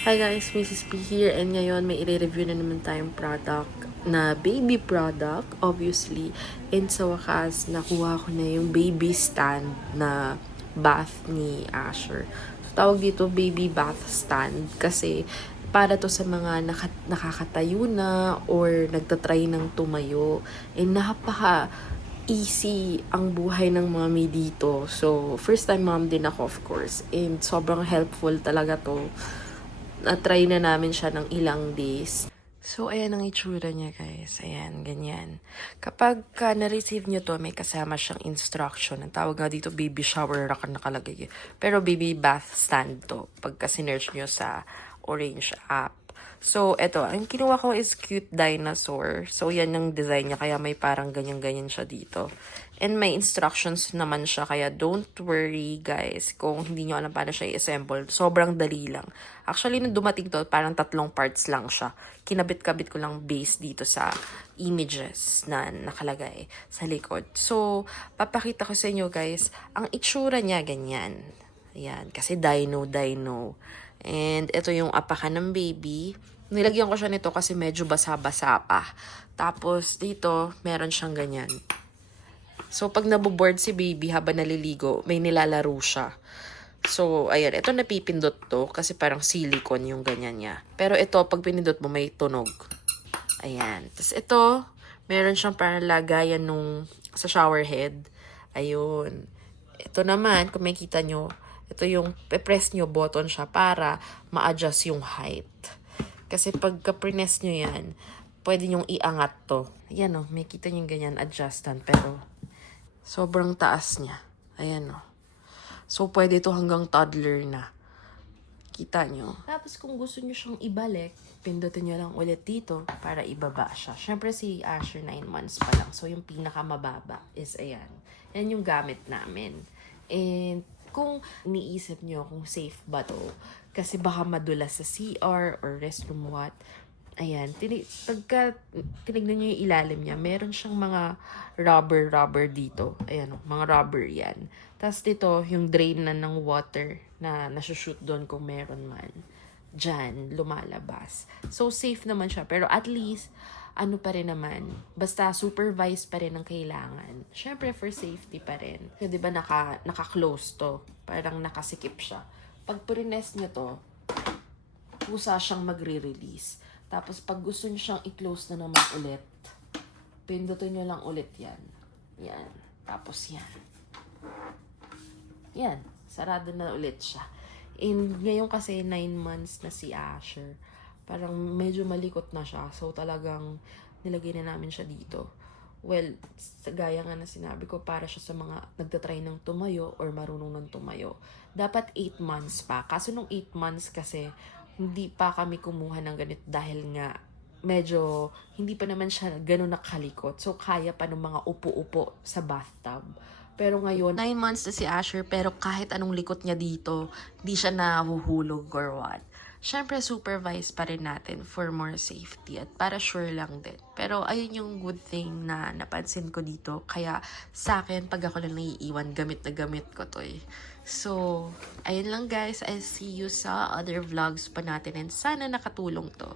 Hi guys, Mrs. P here, and ngayon may i-review na naman tayong product na baby product, obviously. And sa wakas, nakuha ko na yung baby stand na bath ni Asher. So, tawag dito baby bath stand kasi para to sa mga nakakatayo na or nagtatry ng tumayo. And napaka easy ang buhay ng mommy dito. So, first time mom din ako, of course. And sobrang helpful talaga to. Na-try na namin siya ng ilang days. So, ayan ang itsura niya, guys. Ayan, ganyan. Kapag na-receive nyo to, may kasama siyang instruction. Ang tawag nga dito, baby shower rack ang nakalagay. Pero baby bath stand to. Pagka sinerge nyo sa Orange app. So, eto, ang kinuha ko is cute dinosaur. So, yan yung design niya. Kaya may parang ganyan-ganyan siya dito. And may instructions naman siya. Kaya don't worry, guys. Kung hindi nyo alam paano siya i-assemble. Sobrang dali lang. Actually, nung dumating to, parang 3 parts lang siya. Kinabit-kabit ko lang base dito sa images na nakalagay sa likod. So, papakita ko sa inyo, guys. Ang itsura niya, ganyan. Ayan. Kasi dino. And ito yung apakan ng baby. Nilagyan ko siya nito kasi medyo basa-basa pa. Tapos dito, meron siyang ganyan. So pag naboboard si baby habang naliligo, may nilalaro siya. So ayan, ito napipindot to kasi parang silicone yung ganyan niya. Pero ito, pag pinindot mo, may tunog. Ayan. Tapos ito, meron siyang parang lagayan nung sa shower head. Ayun. Ito naman, kung makikita nyo, ito yung press nyo button siya para ma-adjust yung height. Kasi pagka press nyo yan, pwede nyong iangat to. Ayan o, may kita nyo ganyan, adjustan. Pero sobrang taas niya. Ayan o. So pwede to hanggang toddler na. Kita nyo. Tapos kung gusto nyo siyang ibalik, pindutin nyo lang ulit dito para ibaba siya. Siyempre si Asher 9 months pa lang. So yung pinakamababa is ayan. Yan yung gamit namin. And kung iniisip nyo kung safe ba to, kasi baka madulas sa CR or restroom what, ayan, pagka tinignan nyo yung ilalim niya, meron siyang mga rubber dito. Ayan, mga rubber yan. Tapos dito, yung drain na ng water na nasushoot doon kung meron man. Diyan, lumalabas. So, safe naman siya. Pero at least, ano pa rin naman, basta supervised pa rin ang kailangan. Syempre, for safety pa rin. So, di ba naka-close to? Parang nakasikip siya. Pag prines nyo to, pusa siyang magre-release. Tapos, pag gusto nyo siyang i-close na naman ulit, pindutin nyo lang ulit yan. Yan. Tapos yan. Yan. Sarado na ulit siya. And ngayon kasi 9 months na si Asher. Parang medyo malikot na siya. So talagang nilagay na namin siya dito. Well, gaya nga na sinabi ko, para siya sa mga nagtatry ng tumayo or marunong ng tumayo. Dapat 8 months pa. Kaso nung 8 months kasi, hindi pa kami kumuha ng ganito dahil nga medyo hindi pa naman siya ganun nakalikot. So kaya pa ng mga upo-upo sa bathtub. Pero ngayon, 9 months na si Asher, pero kahit anong likot niya dito, di siya nahuhulog or what. Siyempre, supervise pa rin natin for more safety at para sure lang din. Pero ayun yung good thing na napansin ko dito. Kaya sa akin, pag ako lang naiiwan, gamit na gamit ko to eh. So, ayun lang guys. I'll see you sa other vlogs pa natin and sana nakatulong to.